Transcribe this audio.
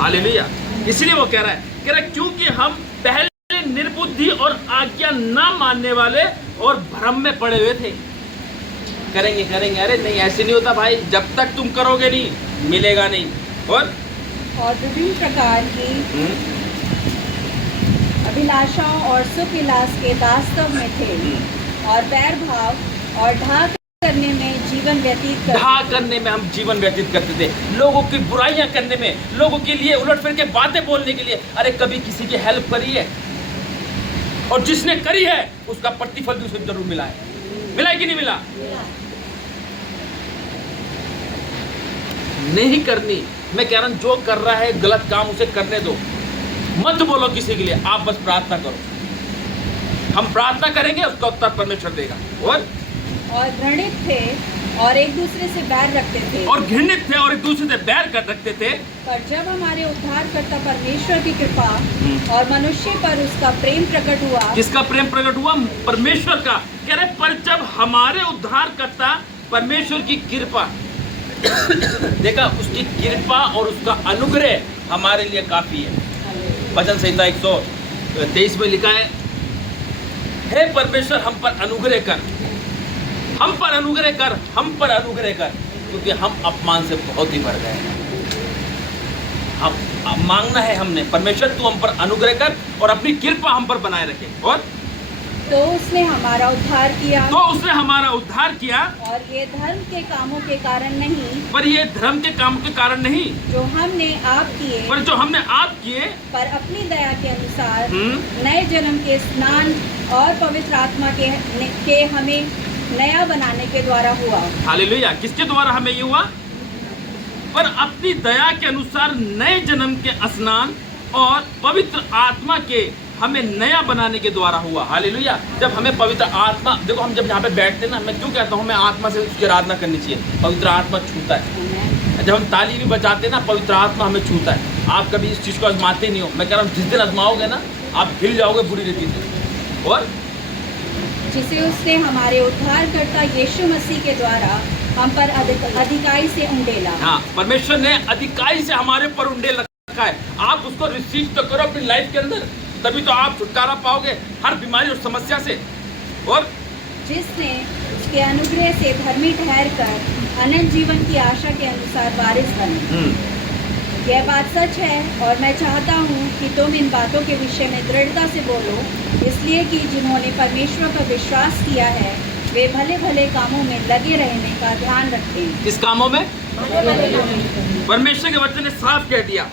Hallelujah. इसलिए वो कह रहा है क्योंकि हम पहले निर्बुद्धि और आज्ञा ना मानने वाले और भ्रम में पड़े हुए थे। करेंगे करेंगे, अरे नहीं ऐसे नहीं होता भाई, जब तक तुम करोगे नहीं मिलेगा नहीं। और विभिन्न प्रकार की अभिलाषाओं और सुख विलास के दास्तव में थे और बैर भाव और ढाक करने में जीवन व्यतीत करते थे, लोगों की बुराइयां करने में, लोगों के लिए उलट फिर के बातें बोलने के लिए। अरे कभी किसी की हेल्प करी है? और जिसने करी है उसका प्रतिफल भी उसे जरूर मिला है। मिला है कि नहीं मिला? नहीं करनी। मैं कह रहा हूं जो कर रहा है गलत काम उसे करने दो, मत बोलो किसी के लिए, आप बस प्रार्थना करो। हम प्रार्थना करेंगे, उसका उत्तर परमेश्वर देगा। और घृणित थे और एक दूसरे से बैर रखते थे। और घृणित थे और एक दूसरे से बैर कर रखते थे। पर जब हमारे उद्धारकर्ता परमेश्वर की कृपा और मनुष्य पर उसका प्रेम प्रकट हुआ। किसका प्रेम प्रकट हुआ? परमेश्वर का। कह रहे पर जब हमारे उद्धारकर्ता परमेश्वर की कृपा देखा, उसकी कृपा और उसका अनुग्रह हमारे लिए काफी है। भजन संहिता 123 में लिखा है, हे परमेश्वर हम पर अनुग्रह कर, हम पर अनुग्रह कर, हम पर अनुग्रह कर, क्योंकि हम अपमान से बहुत ही भर गए हैं। अब मांगना है हमने, परमेश्वर तू हम पर अनुग्रह कर और अपनी कृपा हम पर बनाए रखे। और तो उसने हमारा उद्धार किया। और ये धर्म के कामों के कारण नहीं, पर ये धर्म के काम के कारण नहीं जो हमने आप किए, पर अपनी दया के अनुसार नए जन्म के स्नान और पवित्र आत्मा के हमें नया बनाने के द्वारा हुआ। हालेलुया। किसके द्वारा हमें ये हुआ? पर अपनी दया के अनुसार नए जन्म के स्नान और पवित्र आत्मा के हमें नया बनाने के द्वारा हुआ। हालेलुया। जब हमें पवित्र आत्मा, देखो हम जब यहाँ पे बैठते हैं ना, मैं क्यों कहता हूँ हमें आत्मा से उसकी आराधना करनी चाहिए। पवित्र आत्मा छूता है। जब हम ताली भी बजाते हैं ना, पवित्र आत्मा हमें छूता है। आप कभी इस चीज़ को आजमाते नहीं हो। मैं कह रहा हूँ जिस दिन आजमाओगे ना, आप हिल जाओगे बुरी रीति से। और जिसे उसने हमारे उद्धारकर्ता यीशु मसीह के द्वारा हम पर अधिकाई से उंडेला। हाँ, परमेश्वर ने अधिकाई से हमारे पर उंडेल रखा है। आप उसको रिसीव तो करो अपनी लाइफ के अंदर, तभी तो आप छुटकारा पाओगे हर बीमारी और समस्या से। और जिसने उसके अनुग्रह से धर्मी ठहर कर अनंत जीवन की आशा के अनुसार वारिस बने। यह बात सच है और मैं चाहता हूँ कि तुम इन बातों के विषय में दृढ़ता से बोलो, इसलिए कि जिन्होंने परमेश्वर पर विश्वास किया है वे भले भले कामों में लगे रहने का ध्यान रखें। किस कामों में? परमेश्वर के वचन ने साफ कह दिया